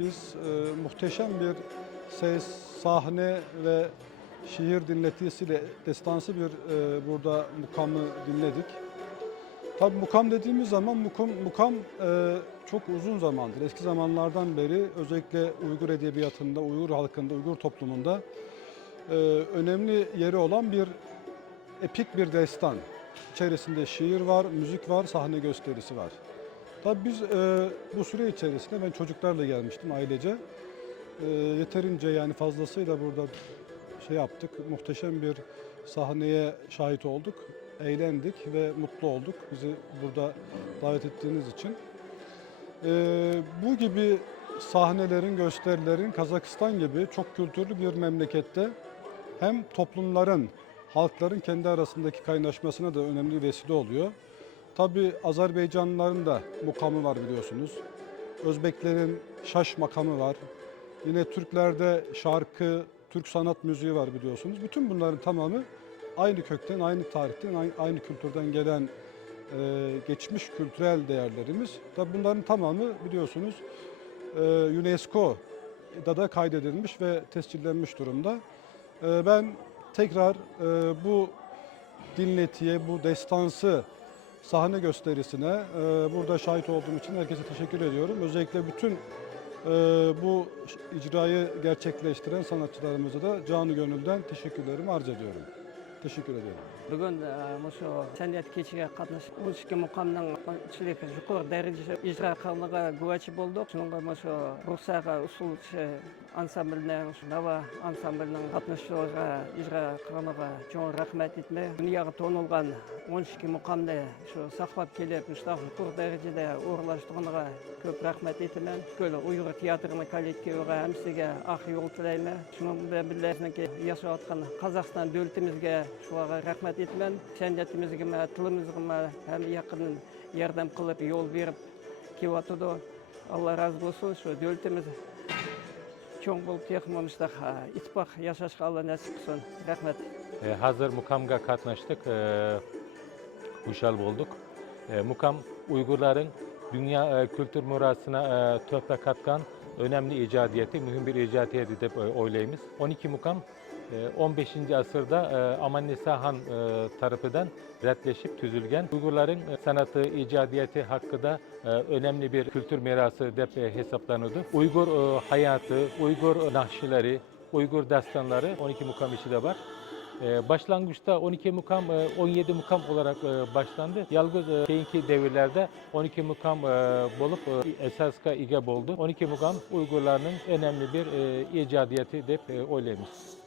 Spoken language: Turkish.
Biz muhteşem bir ses, sahne ve şiir dinletisiyle destansı bir burada mukamı dinledik. Tabii mukam dediğimiz zaman mukam çok uzun zamandır, eski zamanlardan beri özellikle Uygur edebiyatında, Uygur halkında, Uygur toplumunda önemli yeri olan bir epik bir destan. İçerisinde şiir var, müzik var, sahne gösterisi var. Tabii biz bu süre içerisinde ben çocuklarla gelmiştim ailece. Yeterince yani fazlasıyla burada şey yaptık. Muhteşem bir sahneye şahit olduk. Eğlendik ve mutlu olduk bizi burada davet ettiğiniz için. Bu gibi sahnelerin, gösterilerin Kazakistan gibi çok kültürlü bir memlekette hem toplumların, halkların kendi arasındaki kaynaşmasına da önemli bir vesile oluyor. Tabii Azerbaycanlıların da mukamı var biliyorsunuz. Özbeklerin şaş makamı var. Yine Türklerde şarkı, Türk sanat müziği var biliyorsunuz. Bütün bunların tamamı aynı kökten, aynı tarihten, aynı kültürden gelen geçmiş kültürel değerlerimiz. Tabii bunların tamamı biliyorsunuz UNESCO'da da kaydedilmiş ve tescillenmiş durumda. Ben tekrar bu dinletiye, bu destansı sahne gösterisine burada şahit olduğum için herkese teşekkür ediyorum. Özellikle bütün bu icrayı gerçekleştiren sanatçılarımıza da canı gönülden teşekkürlerimi arz ediyorum. Teşekkür ediyorum. Бүгін мұшы сәнет кешіге қатнашып, 12 мұқамның ішілік жұқыр дәрежесі ижра қылығы куәчі болдық. Соңғы мұшы Рухсаға ұсылшы ансамбліне, Нава ансамблінің қатнашушыларға ижра қылығы чоң рахмет етме. Дүнияға тонылған 12 мұқамды сақлап келіп, жұқыр дәрежеде орынлаштығыныға көп рахмет етімен. Көл Uyghur театрының коллективіға әмсіге ақ yol тілейме. Шының білесінке яшап атқан Қазақстан дөлтімізге шуаға рахмет etmen, sәнетімізге, тылымызға hem yakın yardım kılıp yol verip kevatıdı. Allah razı olsun. Şu devletimiz çoğun bulup tekmamıştık. İttifak yaşaşka Allah nasip olsun. Rahmet. Hazır mukamga katlaştık. Uşal bulduk. Mukam Uygurların dünya kültür mirasına töhfe katkan önemli icadiyeti, mühim bir icadiyeti de oylayımız. 12 mukam 15. asırda Aman-Nisa Han tarafından redleşip tüzülgen Uygurların sanatı, icadiyeti hakkında önemli bir kültür mirası dep hesaplanıyordu. Uygur hayatı, Uygur nahşileri, Uygur destanları 12 mukam işi de var. Başlangıçta 12 mukam 17 mukam olarak başlandı. Yalnız keyinki devirlerde 12 mukam bulup esaska ige oldu. 12 mukam Uygurlarının önemli bir icadiyeti dep oylayımız.